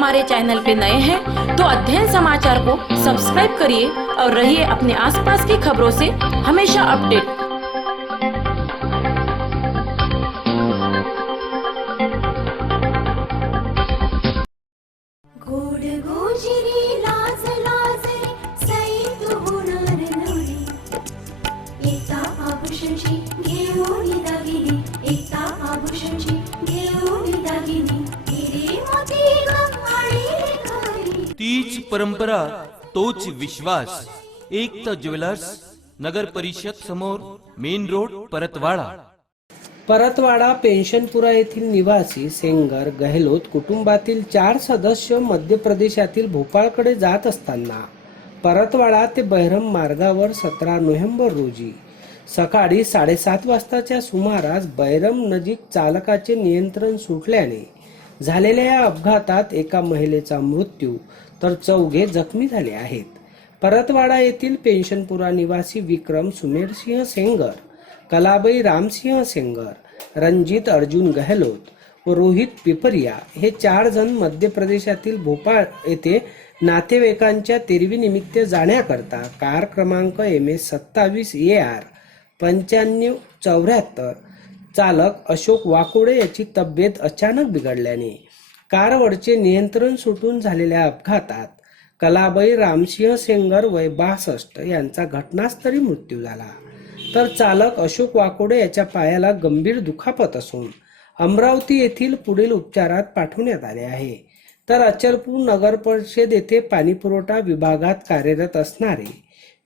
हमारे चैनल पे नए हैं तो अध्ययन समाचार को सब्सक्राइब करिए और रहिए अपने आसपास की खबरों से हमेशा अपडेट। तीच परंपरा तोच विश्वास। एकता ज्वेलर्स, नगर परिषद समोर, मेन रोड, परतवाडा। परतवाडा पेन्शनपुरा येथील निवासी सेंगर गहलोत कुटुंबातील 4 सदस्य मध्य प्रदेशातील भोपाळकडे जात असताना परतवाडा ते बहरम मार्गावर 17 नोव्हेंबर रोजी सकाळी 7:30 वाजताच्या सुमारास बहरम नजीक चालकाचे नियंत्रण सुटल्याने झालेल्या या अपघातात एका महिलेचा मृत्यू तर 4 जखमी झाले आहेत। परतवाडा येथील पेन्शनपुरा निवासी विक्रम सुमेरसिंह सेंगर, कलाबाई रामसिंह सेंगर, रणजित अर्जुन गहलोत व रोहित पिपरिया हे 4 जण मध्य प्रदेशातील भोपाळ येथे नातेवाईकांच्या तेरवीनिमित्त जाण्याकरता कार क्रमांक MS 27 AR 9574 चालक अशोक वाकोडे याची तब्येत अचानक बिघडल्याने कारवरचे नियंत्रण सुटून झालेल्या अपघातात कलाबाई रामसिंह सेंगर वय 62 यांचा घटनास्थळी मृत्यू झाला, तर चालक अशोक वाकोडे याच्या पायाला गंभीर दुखापत असून अमरावती येथील पुढील उपचारात पाठवण्यात आले आहे। तर अचलपूर नगर परिषद येथे पाणीपुरवठा विभागात कार्यरत असणारे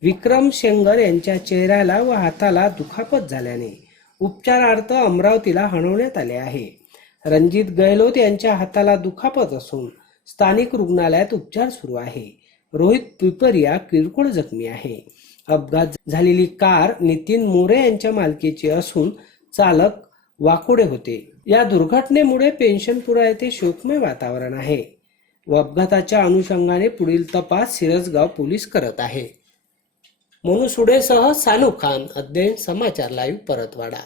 विक्रम सेंगर यांच्या चेहऱ्याला व हाताला दुखापत झाल्याने उपचारार्थ अमरावतीला हलवण्यात आले आहे। रणजित गहलोत यांच्या हाताला दुखापत असून स्थानिक रुग्णालयात उपचार सुरू आहे। रोहित पिपरिया किरकोळ जखमी आहे। अपघात झालेली कार नितीन मोरे यांच्या मालकीची असून चालक वाकोडे होते। या दुर्घटनेमुळे पेन्शनपुरा येथे शोकमय वातावरण आहे व अपघाताच्या अनुषंगाने पुढील तपास सिरसगाव पोलीस करत आहे। मोनू सुडेसह सानू खान, अध्ययन समाचार लाईव्ह, परतवाडा।